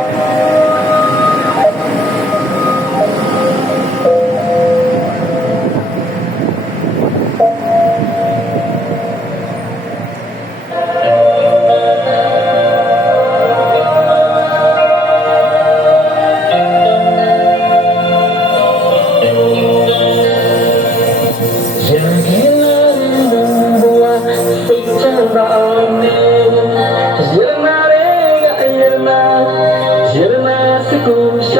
Thank uh you. -huh.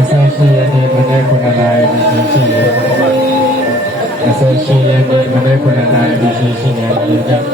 အဆောရှိရတဲ့မနေ့ကနေ့တိုင်းဒီချင်းရတယ်အဆောရှိရတဲ့မနေ့ကနေ့တိုင်းဒီချင်းရှိနေတယ်